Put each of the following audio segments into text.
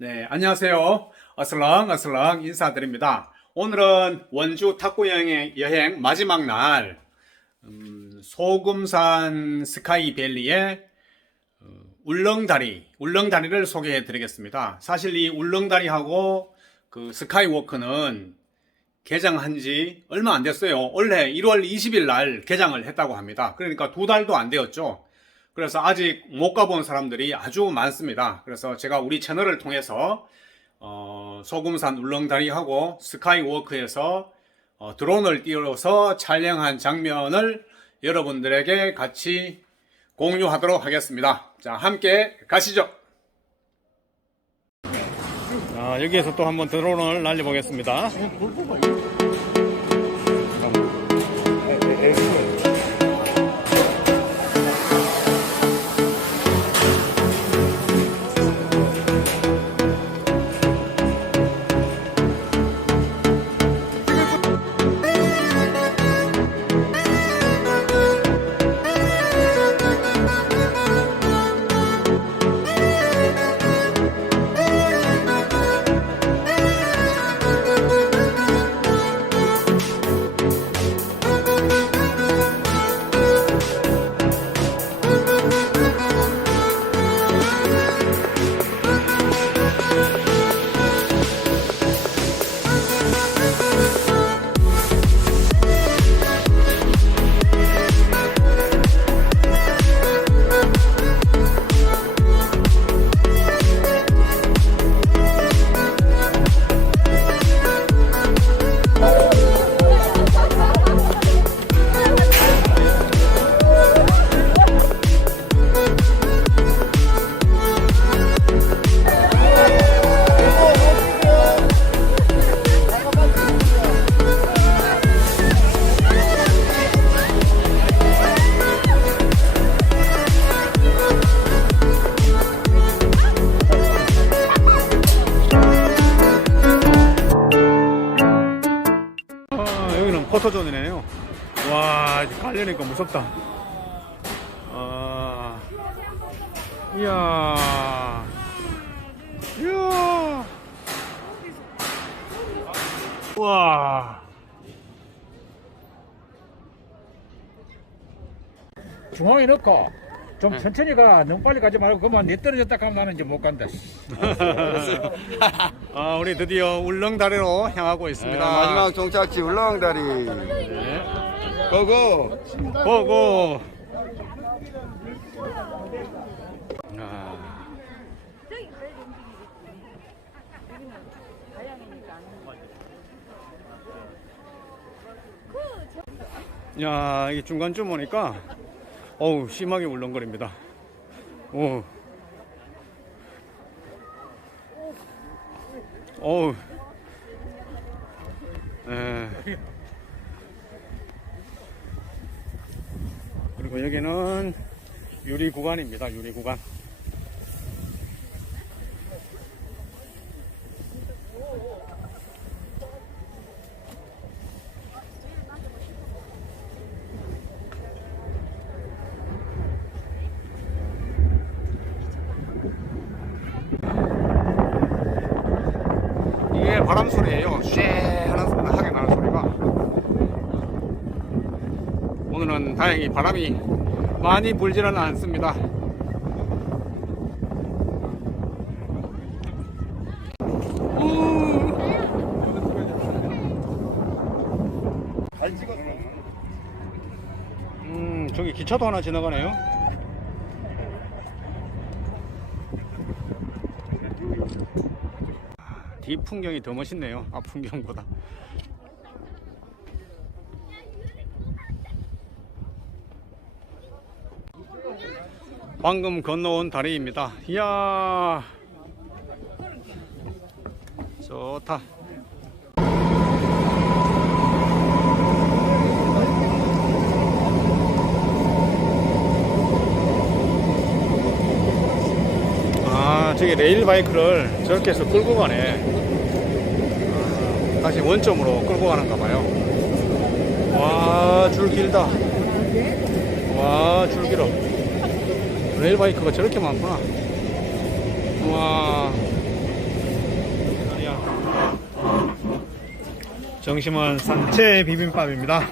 네, 안녕하세요. 어슬렁 어슬렁 인사드립니다. 오늘은 원주 탁구 여행, 여행 마지막 날 음, 소금산 스카이밸리의 어, 울렁다리, 울렁다리를 소개해 드리겠습니다. 사실 이 울렁다리하고 그 스카이워크는 개장한 지 얼마 안 됐어요. 원래 1월 20일 날 개장을 했다고 합니다. 그러니까 두 달도 안 되었죠. 그래서 아직 못 가본 사람들이 아주 많습니다. 그래서 제가 우리 채널을 통해서 어, 소금산 울렁다리하고 스카이워크에서 어, 드론을 띄워서 촬영한 장면을 여러분들에게 같이 공유하도록 하겠습니다. 자, 함께 가시죠. 아, 여기에서 또 한번 드론을 날려보겠습니다. 이제 깔려니까 무섭다. 아, 이야, 이야, 와. 중앙에 넣고 좀 천천히 가 너무 빨리 가지 말고 그만 내 떨어졌다 하면 나는 이제 못 간다 아, 우리 드디어 울렁다리로 향하고 있습니다. 네, 마지막 종착지 울렁다리 네. 고고 보고. 아, 야, 이게 중간쯤 오니까, 어우, 심하게 울렁거립니다. 오. 어우. 에. 그리고 여기는 유리 구간입니다. 유리 구간. 바람 소리예요. 쉐하게 나는 소리가. 오늘은 다행히 바람이 많이 불지는 않습니다. 음, 저기 기차도 하나 지나가네요. 뒤 풍경이 더 멋있네요. 앞 풍경보다. 방금 건너온 다리입니다. 이야, 좋다. 아, 저기 레일 바이크를 저렇게 해서 끌고 가네. 아, 다시 원점으로 끌고 가는가 봐요. 와, 줄 길다. 와, 줄 길어. 레일바이크가 저렇게 많구나. 와. 정심은 산채 비빔밥입니다.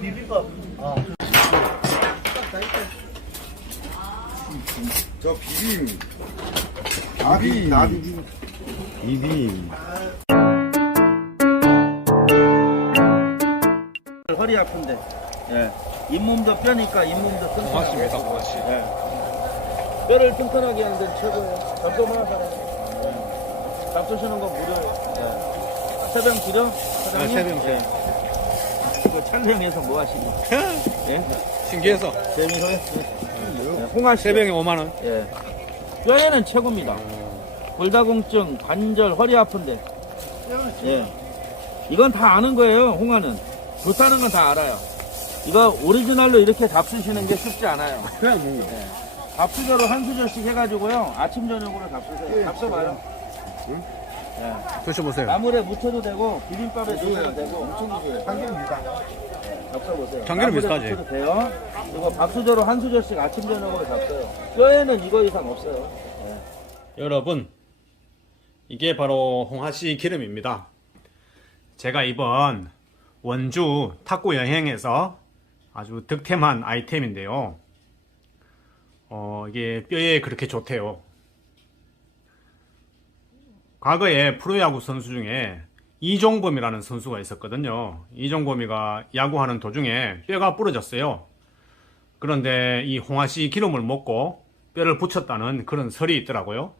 비빔밥 저 비빔. 나비 비빔. 허리 아픈데. 예. 잇몸도 뼈니까 잇몸도 튼튼하게. 고맙습니다, 고맙습니다. 예. 뼈를 튼튼하게 하는 데는 최고예요. 잡숴만 하잖아요. 예. 잡수시는 거 무료예요. 예. 세병 드려? 사장님? 네, 세병 예. 이거 촬영해서 뭐 하시고? 예? 신기해서 재미로요? 예. 홍아씨. 세병에 5만 원. 예. 뼈에는 최고입니다. 골다공증, 관절, 허리 아픈데. 예. 이건 다 아는 거예요, 홍아는. 좋다는 건 다 알아요. 이거 오리지널로 이렇게 잡수시는 게 쉽지 않아요. 그냥 먹는 거. 밥수저로 한 수저씩 해가지고요. 아침, 저녁으로 잡수세요. 잡숴봐요. 예. 드셔보세요. 나물에 묻혀도 되고, 비빔밥에 넣어도 되고, 엄청 드세요. 참기름입니다. 잡숴보세요. 참기름 나물에 비슷하지? 묻혀도 돼요. 그리고 밥수저로 한 수저씩 아침, 저녁으로 잡숴요. 뼈에는 이거 이상 없어요. 여러분, 이게 바로 홍하씨 기름입니다. 제가 이번 원주 탁구 여행에서 아주 득템한 아이템인데요. 어, 이게 뼈에 그렇게 좋대요. 과거에 프로야구 선수 중에 이종범이라는 선수가 있었거든요. 이종범이가 야구하는 도중에 뼈가 부러졌어요. 그런데 이 홍하씨 기름을 먹고 뼈를 붙였다는 그런 설이 있더라고요.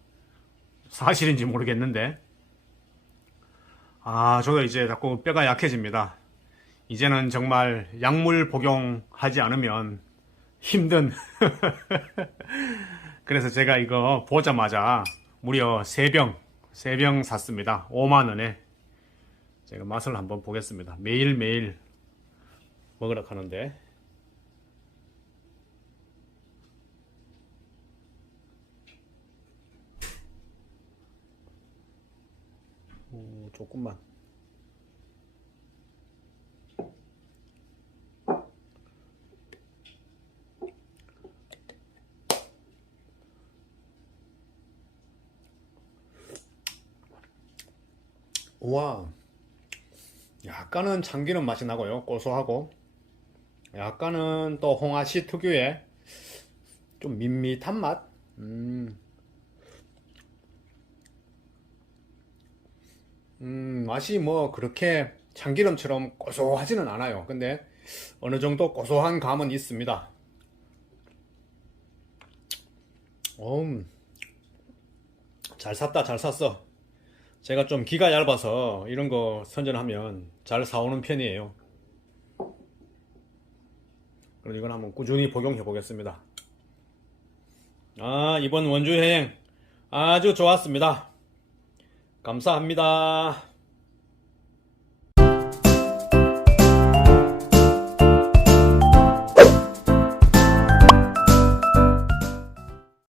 사실인지 모르겠는데. 아, 저도 이제 자꾸 뼈가 약해집니다. 이제는 정말 약물 복용하지 않으면 힘든. 그래서 제가 이거 보자마자 무려 3병, 3병 샀습니다. 5만원에. 제가 맛을 한번 보겠습니다. 매일매일 먹으러 가는데. 오, 조금만. 와, 약간은 참기름 맛이 나고요. 고소하고. 약간은 또 홍아씨 특유의 좀 밋밋한 맛. 음. 음, 맛이 뭐 그렇게 참기름처럼 고소하지는 않아요. 근데 어느 정도 고소한 감은 있습니다. 음, 잘 샀다, 잘 샀어. 제가 좀 기가 얇아서 이런 거 선전하면 잘 사오는 편이에요. 그럼 이건 한번 꾸준히 복용해 보겠습니다. 아, 이번 원주 여행 아주 좋았습니다. 감사합니다.